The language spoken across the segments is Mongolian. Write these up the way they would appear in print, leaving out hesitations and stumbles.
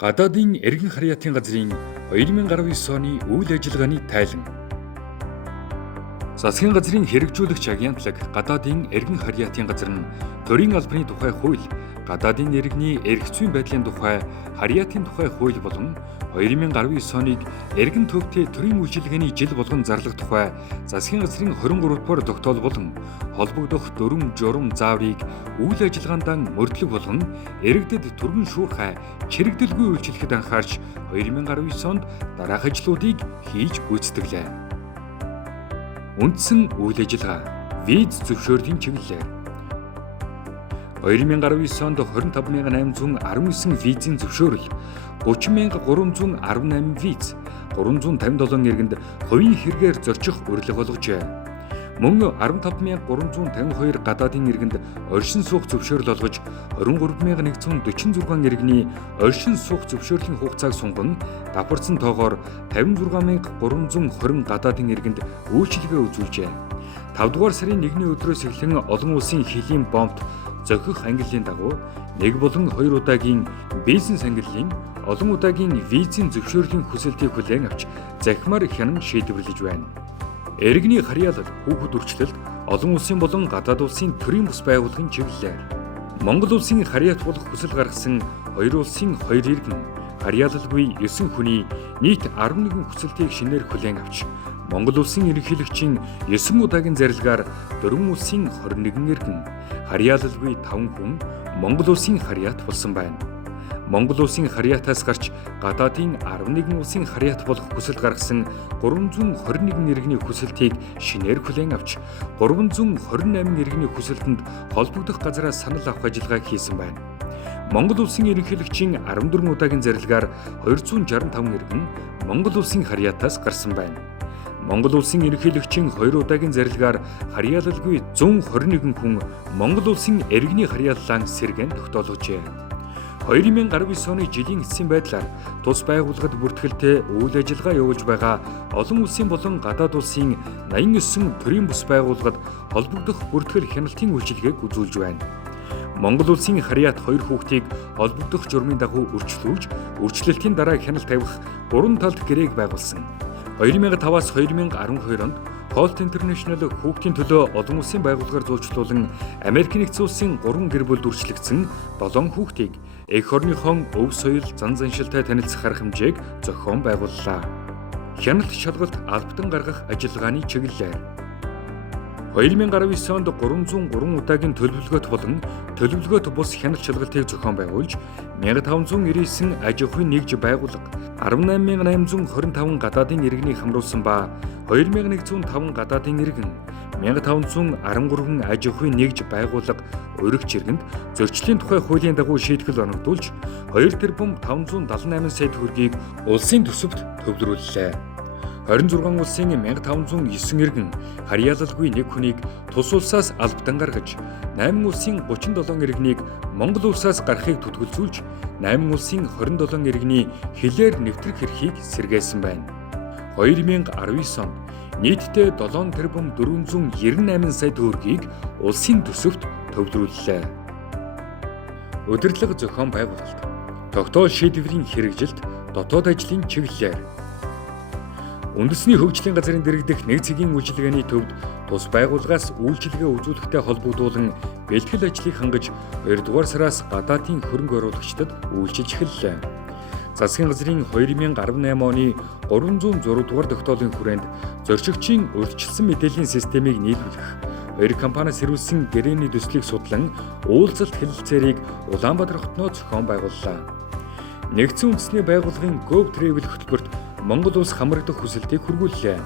Гадаадын эргэн харьяатын газрын 2019 оны үйл ажиллагааны тайлан. Засгийн газрын хэрэгжүүлэгч агентлаг гадаадын эргэн харьяатын газар нь төрийн албаны тухай хууль, гадаадын иргэний эрх зүйн байдлын тухай, харьяатын тухай хууль болон 2019 оныг эргэн төвтэй төрийн үйлчилгээний жил болгон зарлах тухай засгийн газрын 23 дугаар тогтоол болон холбогдох дүрм журам зааврыг үйл ажиллагаанд мөрдлөг болгон иргэдэд түргэн шуурхай чирэгдэлгүй үйлчлэхэд анхаарч 2019 онд дараах ажлуудыг хийж гүйцэтгэлээ. Үндсэн үйл ажиллагаа виз зөвшөөрлийн чиглэлээр 2019 онд 25,819 визийн зөвшөөрөл, 30,318 виз, 357 иргэнд хувийн хэрэгээр зорчих урилга болгожээ. Мөн 15,352 гадаадын иргэнд оршин суух зөвшөөрөл олгож, 23,146 иргэний оршин суух зөвшөөрлийн хугацааг сунган, давхарсан тоогоор 56,320 гадаадын иргэнд үйлчилгээ үзүүлжээ. 5 дугаар сарын 1-ний өдрөөс эхлэн олон улсын хилийн бомбт зохих ангиллын дагуу 1 болон 2 удаагийн бизнес ангиллын, олон удаагийн визийн зөвшөөрлийн хүсэлтийг хүлээн авч захимаар хянан шийдвэрлэж байна. Эргэний харьяалал, хүүхэд үрчлэлт, олон улсын болон гадаад улсын төрийн бус байгууллагын чиглэлээр Монгол улсын харьяат болох хүсэл гаргасан 2 улсын 2 иргэн, харьяалалгүй 9 хүний нийт 11 хүсэлтийг шинээр хүлээн авч Монгол улсын ерөнхийлөгчийн 9 удаагийн зарилгаар 4 улсын 21 иргэн, харьяалалгүй 5 хүн Монгол улсын харьяат болсон байна. Монгол улсын харьяатаас гарч гадаадын 11 улсын харьяат болох хүсэл гаргасан 321 иргэний хүсэлтийг шинээр хүлээн авч 328 иргэний хүсэлтэнд холбогдох газраас санал авах ажиллагаа хийсэн байна. Монгол улсын ерөнхийлөгчийн 14 удаагийн зарилгаар 265 иргэн Монгол улсын харьяатаас гарсан байна. Монгол улсын ерөнхийлөгчийн 2 удаагийн зарилгаар харьяалалгүй 121 хүн Монгол улсын иргэний харьяаллаан сэргээн тогтоолгожээ. 2019 оны жилийн эцсийн байдлаар тус байгууллагад бүртгэлтэй үйл ажиллагаа явуулж байгаа олон улсын болон гадаад улсын 89 төрийн бус байгууллагад холбогдох бүртгэл хяналтын үйлчилгээг үзүүлж байна. Монгол улсын харьяат 2 хүүхдийг холбогдох журмын дагуу өрчлүүлж, өрчлөлтийн дараа хяналт тавих 3 талд гэрээг байгуулсан. 2005-аас 2012 онд Holt International хүүхдийн төлөө олон улсын байгууллагаар зуучлуулан Америк нэгдсэн улсын 3 гэр бүлд үрчлэгдсэн 7 хүүхдийг эх орныхон өв соёл зан заншилтай танилцах арга хэмжээг зохион байгууллаа. Хяналт шалгалт албатан гаргах ажиллагааны чиглэлээр 2019 онд 303 удаагийн төлөвлөгөөт болон төлөвлөгөөт бус хяналт шалгалтыг зохион байгуулж 1599 аж ахуйн нэгж байгууллага, 18825 гадаадын иргэнийг хамруулсан ба 2105 гадаадын иргэн, 1513 аж ахуйн нэгж байгууллага өргөч иргэнд зөрчлийн тухай хуулийн дагуу шийтгэл оногдуулж 2 тэрбум 578 сая төгрөгийг улсын төсөвт төвлөрүүллээ. 26 улсын 1509 иргэн харьяалалгүй 1 хүнийг тус улсаас албатан гаргаж, 8 улсын 37 иргэнийг Монгол улсаас гарахыг түтгэлзүүлж, 8 улсын 27 иргэний хилээр нэвтрэх эрхийг сэргээсэн байна. 2019 онд нийтдээ 7 тэрбум 498 сая төгрөгийг улсын төсөвт төвлөрүүллээ. Удирдлага зохион байгуулалт, тогтоол шийдвэрийн хэрэгжилт, дотоод ажлын чиглэлээр Үндэсний хөгжлийн газрын дэргэдэх нэг цагийн үйлчилгээний төвд тус байгууллагаас үйлчилгээ үзүүлэхтэй холбогдуулан бэлтгэл ажлыг хангаж 2 дугаар сараас гадаадын хөрөнгө оруулагчдад үйлчилж эхэллээ. Засгийн газрын 2018 оны 306 дугаар тогтоолын хүрээнд зорчигчийн урьдчилсан мэдээллийн системийг нийлүүлэх, 2 компаниас ирүүлсэн гэрээний төслийг судлан уулзалт хэлэлцээрийг Улаанбаатар хотноо зохион байгууллаа. Нэгдсэн үндэсний байгууллагын Gov Travel хөтөлбөрт Монгол улс хамрагдах хүсэлтийг хүргүүллээ.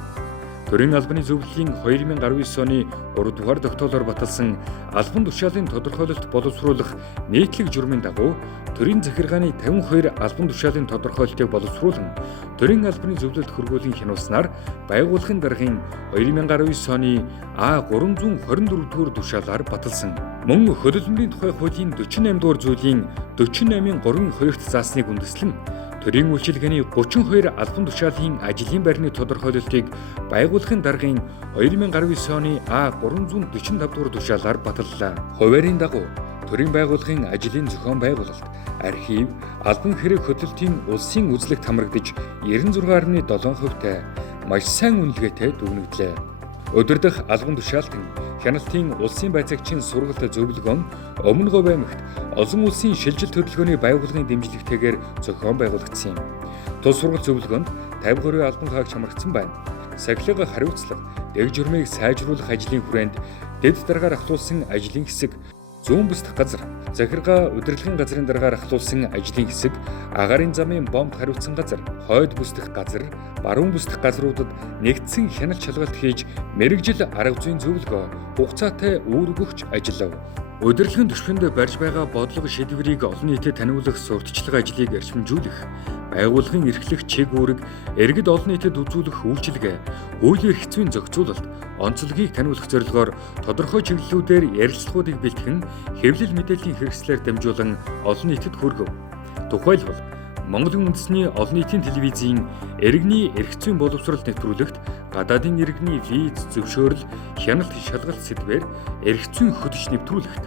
Төрийн албаны зөвлөлийн 2019 оны 3 дугаар тогтоолоор баталсан албан тушаалын тодорхойлолт боловсруулах нийтлэг журмын дагуу төрийн захиргааны 52 албан тушаалын тодорхойлолтыг боловсруулан төрийн албаны зөвлөлд хүргүүлэн хянуулснаар байгууллагын даргын 2019 оны А324 дугаар тушаалаар баталсан. Мөн хөдөлмөрийн тухай хуулийн 48 дугаар зүйлийн 48-ын 3-2-т заасныг үндэслэн төрийн үйлчилгээний 32 албан тушаалын ажлын байрны тодорхойлолтыг байгууллагын даргын 2019 оны А345 дугаар тушаалаар баталлаа. Хуваарийн дагуу төрийн байгууллагын ажлын зохион байгуулалт, архив, албан хэрэг хөтөлбөрийн улсын үзлэгт хамрагдаж 96.7%-тай маш сайн үнэлгээтэй дүгнэгдлээ. Өдөрдох албан тушаалтан хяналтын улсын байцаагчийн сургалт зөвлөгөөн Өмнө Говь аймагт олон улсын шилжилт хөтөлбөрийн байгууллагын дэмжлэгтэйгээр зохион байгуулагдсан юм. Тус сургалт зөвлөгөөнд 53 албан хаагч хамрагдсан байна. Сахилга хариуцлага, дэг журмыг сайжруулах ажлын хүрээнд дэд дараагаар ахлуулсан ажлын хэсэг, зүүн бүсдэх газар, захиргаа удирдлагын газрын дараагаар ахлуулсан ажлын хэсэг, агаарын замын бомб хариуцсан газар, хойд бүсдэх газар, баруун бүсдэх газруудад нэгдсэн хяналт шалгалт хийж мэргэжил арга зүйн зөвлөгөө, хугацаатай үүрэг өгч ажиллав. Удирдлагын түвшинд барьж байгаа бодлого шийдвэрийг олон нийтэд таниулах сурталчилга ажлыг эрчимжүүлэх, байгууллагын эрхлэх чиг үүрэг иргэд олон нийтэд үзүүлэх үйлчилгээ, хуулийн эрх зүйн зохицуулалт, онцлогийг таниулах зорилгоор тодорхой чиглэлүүдээр ярилцлагуудыг бэлтгэн хэвлэл мэдээллийн хэрэгслээр дамжуулан олон нийтэд хүргэв. Тухайлбал Монголын үндэсний олон нийтийн телевизийн иргэний эрх зүйн боловсрол нэвтрүүлэгт гадаадын иргэний виз зөвшөөрөл, хяналт шалгалт сэдвээр эрх зүйн хөтөч нэвтрүүлэгт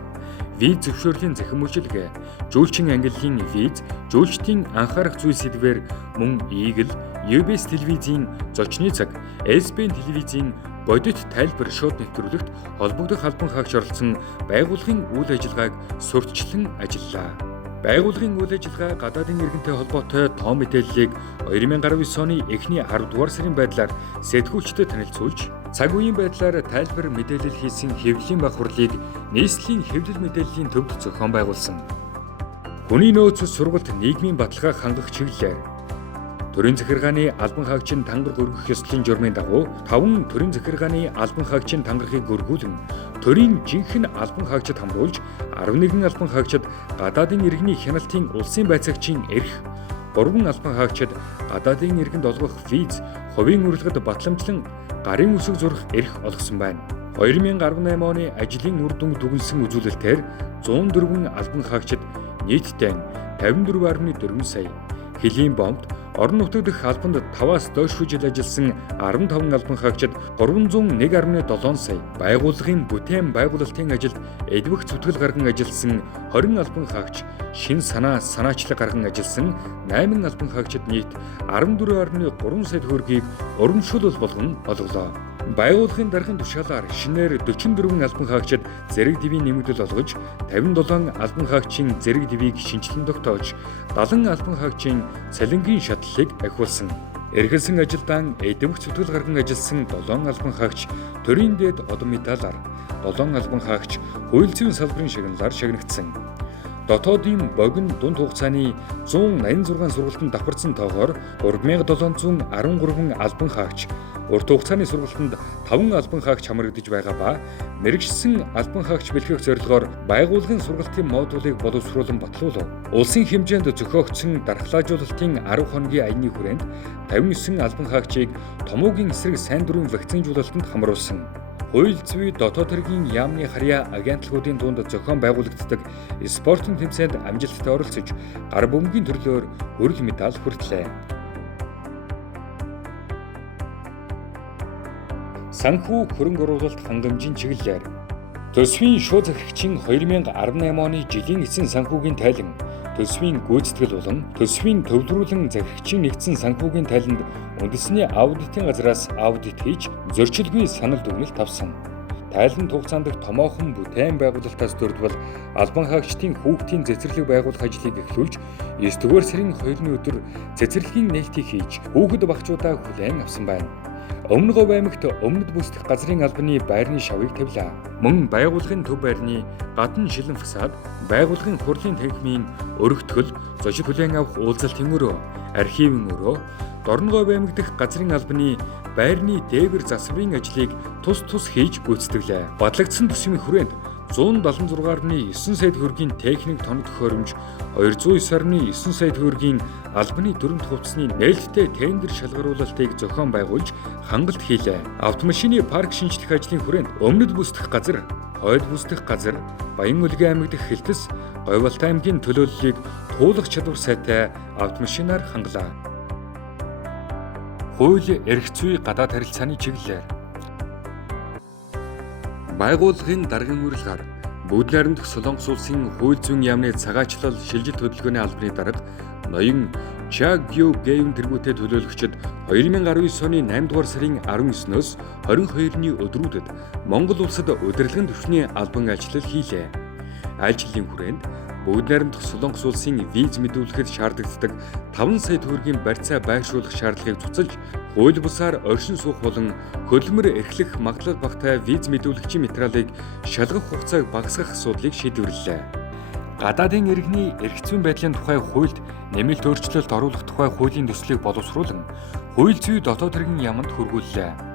виз зөвшөөрлийн захин үйлчилгээ, жуулчин ангиллын виз, жуулчдын анхаарах зүйл сэдвээр мөн Eagle, UBS телевизийн зочны цаг, SBN телевизийн бодит тайлбар шууд нэвтрүүлэгт холбогдох албан хаагч оролцсон байгууллагын үйл ажиллагааг сурталчлан ажиллалаа. Байгууллагын үйл ажиллагаа гадаадын иргэнтэй холбоотой тоо мэдээллийг 2019 оны эхний 10 дугаар сарын байдлаар сэтгүүлчдэд танилцуулж, цаг үеийн байдлаар тайлбар мэдээлэл хийсэн хэвлэлийн баг хурлыг нийслэлийн хэвлэл мэдээллийн төвд зохион байгуулсан. Хүний нөөц сургалт нийгмийн баталгааг хангах чиглэлээр төрийн захиргааны албан хаагчийн тангараг өргөх ёслолын журмын дагуу 5 төрийн захиргааны албан хаагчийн тангарахыг өргүүлэн төрийн жинхэнэ албан хаагчид хамруулж 11 албан хаагчид гадаадын иргэний хяналтын улсын байцаагчийн эрх, 3 албан хаагчид гадаадын иргэнд олгох виз, хувийн урилгад батламжлан гарын үсэг зурах эрх олгосон байна. 2018 оны ажлын үр дүн дүгнсэн үзүүлэлтээр 104 албан хаагчид нийтдээ 54.4 сая, хөлийн бомбд орон нутаг дэх албанд 5-аас доош жил ажилласан 15 албан хаагчид 301.7 сая, байгууллагын бүтээн байгуулалтын ажилд эдвэх зүтгэл гарган ажилласан 20 албан хаагч, шин санаачлаг гарган ажилласан 8 албан хаагчид нийт 14.3 сая төгрөгийг урамшуул болгон олголоо. Байгууллагын даргын тушаалаар шинээр 44 албан хаагчид зэрэг дивийн нэмэгдэл олгож, 57 албан хаагчийн зэрэг дивийг шинжилэн тогтоож, 70 албан хаагчийн цалингийн шатлалыг ахиулсан. Эргэлсэн ажилдаан эдвэх зүтгэл гарган ажилласан 7 албан хаагч төрийн дээд одон медалаар, 7 албан хаагч хууль зүйн салбарын шагналаар шагнагдсан. Дотоодын богино дунд хугацааны 186 сургалтанд давхарсан тоогоор 3713 албан хаагч, урт хугацааны сургалтанд 5 албан хаагч хамрагдаж байгаа ба мэрэгчсэн албан хаагч бэлтгэх зорилгоор байгууллагын сургалтын модулыг боловсруулан батлуулав. Улсын хэмжээнд зохиогдсон дархлаажуулалтын 10 хоногийн аяны хүрээнд 59 албан хаагчийг томоогийн эсрэг сайн дурын вакцинжуулалтанд хамруулсан. Хууль зүй дотоод хэргийн яамны харьяа агентлагуудын дунд зохион байгуулагддаг спортын тэмцээнд амжилттай оролцож, гар бөмбөгийн төрлөөр хөрөл медаль хүртлээ. Санхүү хөрөнгө оруулалт хангамжийн чиглэлээр төсвийн шууд захирагчийн 2018 оны жилийн эцсийн санхүүгийн тайлан, төсвийн гүйцэтгэл болон төсвийн төвлөрүүлэн захирагчийн нэгдсэн санхүүгийн тайланд үндэсний аудитын газраас аудит хийж зөрчилгүй санал дүгнэлт авсан. Тайланд хугацаанд томоохон бүтээн байгуулалтаас дөрвөл албан хаагчдын хүүхдийн цэцэрлэг байгуулах ажлыг эхлүүлж 9-р сарын 2-ны өдөр цэцэрлэгийн нээлтийг хийж хүүхэд багчуудаа хүлээн авсан байна. Өмнө Говь аймагт өмнөд бүсдэх газрын албаны байрны шавыг тавилаа. Мөн байгууллагын төв байрны гадна шилэн фасад, байгууллагын хурлын танхимын өргөтгөл, зочид хүлээн авах уулзалтын өрөө, архивын өрөө, Дорн Говь аймаг дэх газрын албаны байрны дээгэр засварын ажлыг тус хийж гүйцэтгэлээ. Батлагдсан төсвийн хүрээнд 176.9 сая төгрөгийн техник тоног төхөөрөмж, 209.9 сая төгрөгийн албаны дөрөв хувцсны нээлттэй тендер шалгаруулалтыг зохион байгуулж хангалт хийлээ. Автомашины парк шинжлэх ажлын хүрээнд өмнөд бүсдэх газар, хойд бүсдэх газар, Баян-Улгийн аймаг дэх Хилтэс, Говьалтай аймгийн төлөөллийг туулах чадвар сайтай автомашинаар хангалаа. Хууль эрх зүй гадаад харилцааны чиглэлээр байгууллагын даргын урилгаар Бүгд найрамдах Солонгос улсын хууль зүйн яамны цагаачлал шилжилт хөдөлгөөний албаны дарга ноён Чагью Гэйвн тэргүүтээ төлөөлөгчид 2019 оны 8 дугаар сарын 19-өөс 22-ны өдрүүдэд Монгол улсад удирдлагын түвшний албан айлчлал хийлээ. Айлчлалын хүрээнд бүгд найрамдах Солонгос улсын виз мэдүүлэхэд шаардлагатай 5 сая төгрөгийн барьцаа байршуулах шаардлагыг цуцалж, хууль бусаар оршин суух болон хөдөлмөр эрхлэх магадлал багатай виз мэдүүлэгчийн материалыг шалгах хугацааг багасгах асуудлыг шийдвэрлэлээ. Гадаадын иргэний эрх зүйн байдлын тухай хуульд нэмэлт өөрчлөлт оруулах тухай хуулийн төслийг боловсруулан хууль зүй дотоод хэргийн яамд хүргүүллээ.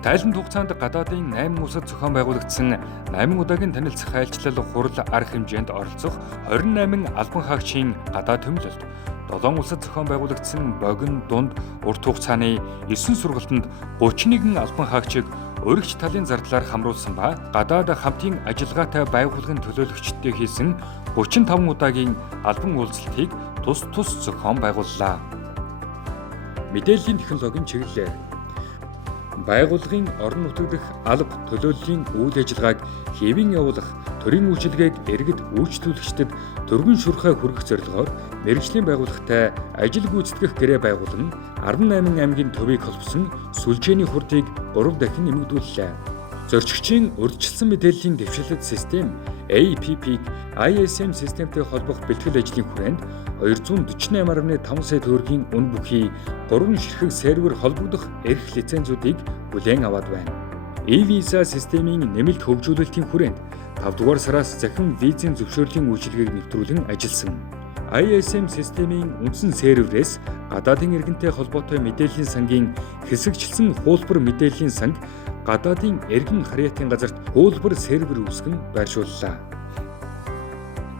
Тайланд хугацаанд гадаадын 8 улсад зохион байгуулагдсан 8 удаагийн танилцах айлчлал хурал арга хэмжээнд оролцох 28 албан хаагчийн гадаад томилолт, 7 улсад зохион байгуулагдсан богино, дунд, урт хугацааны 9 сургалтанд 31 албан хаагчийг өргөж талын зардлаар хамруулсан ба гадаад хамтын ажиллагаатай байгууллагын төлөөлөгчдтэй хийсэн 35 удаагийн албан уулзалтыг тус зохион байгууллаа. Мэдээллийн технологийн чиглэлээр байгууллагын орон нутаг дэх алба төлөөллийн үйл ажиллагааг хэвийн явуулах, төрийн үйлчилгээг иргэд үйлчлүүлэгчдэд төргөн шуурхай хүргэх зорилгоор мэргэжлийн байгууллагатай ажил гүйцэтгэх гэрээ байгуулан 18 аймгийн төвийг холбосон сүлжээний хурдыг 3 дахин нэмэгдүүллээ. Зорчигчийн урьдчилсан мэдээллийн дэвшилт систем APP-г ISM системтэй холбох бэлтгэл ажлын хүрээнд 248.5 сая төгрөгийн үн бүхий 3 ширхэг сервер холбогдох эрх лицензүүдийг бүлээн аваад байна. E-Visa системийн нэмэлт хөгжүүлэлтийн хүрээнд 5 дугаар сараас захин визийн зөвшөөрлийн үйлчилгээг нэвтрүүлэн ажилласан. ISM системийн үндсэн серверээс гадаадын иргэнтэй холбоотой мэдээллийн сангийн хэсэгчлсэн хуулбар мэдээллийн санг гадаадын эргэн харьяатын газарт хуулбар сервер үүсгэн байршууллаа.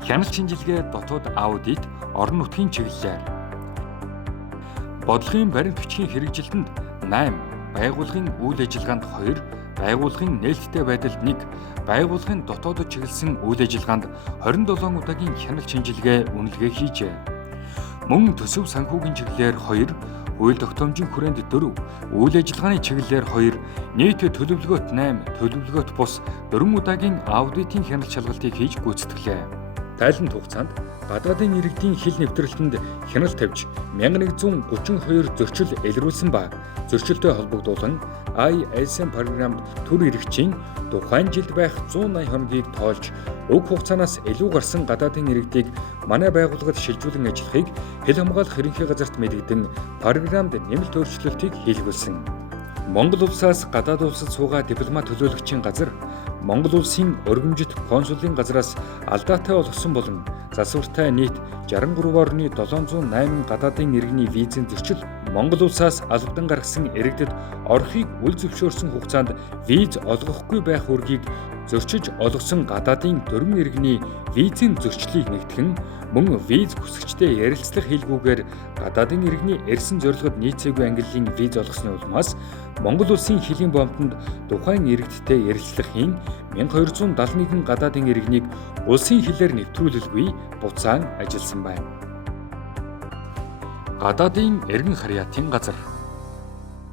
Хяналт шинжилгээ, дотоод аудит, орон нутгийн чиглэлээр бодлогын баримт бичгийн хэрэгжилтэнд 8, байгууллагын үйл ажиллагаанд 2, байгууллагын нээлттэй байдалд 1, байгууллагын дотоодод чиглэсэн үйл ажиллагаанд 27 удаагийн хяналт шинжилгээ үнэлгээ хийжээ. Мөн төсөв санхүүгийн чиглэлээр 2, хууль тогтоомжийн хүрээнд 4, үйл ажиллагааны чиглэлээр 2, нийт төлөвлөгөөт 8, төлөвлөгөөт бус 4 удаагийн аудитын хяналт шалгалтыг хийж гүйцэтгэлээ. Тайланд хугацаанд гадаадын иргэдийн хил нэвтрэлтэнд хяналт тавьж 1132 зөрчил илрүүлсэн ба зөрчилтэй холбогдуулан ISM програмд төр иргэчийн тухайн жилд байх 180 хоногийг тоолж, уг хугацаанаас илүү гарсан гадаадын иргэдийг манай байгууллагад шилжүүлэн ажиллахыг хил хамгаалах ерөнхий газарт мэдэгдэн програмд нэмэлт өөрчлөлтийг хийлгүүлсэн. Монгол улсаас гадаад улсад суугаа дипломат төлөөлөгчийн газар Монгол улсын өргөмжит консулын газраас алдаатай олгосон болон засвартай нийт 63.708 гадаадын иргэний визийн зөрчил, Монгол улсаас албадан гаргасан иргэдэд орохыг үл зөвшөөрсөн хугацаанд виз олгохгүй байх үргийг зөрчиж олгосон гадаадын 4 иргэний визийн зөрчлийг нэгтгэн, мөн виз хүсэгчтэй ярилцлах хийлгүүгээр гадаадын иргэний ирсэн зорилгод нийцээгүй ангиллын виз олгосны улмаас Монгол улсын хилийн боомтонд тухайн иргэдтэй ярилцлах хийн 1271 гадаадын иргэнийг улсын хилээр нэвтрүүлэлгүй буцаан ажилласан байна. Гадаадын эргэн харьяатын газар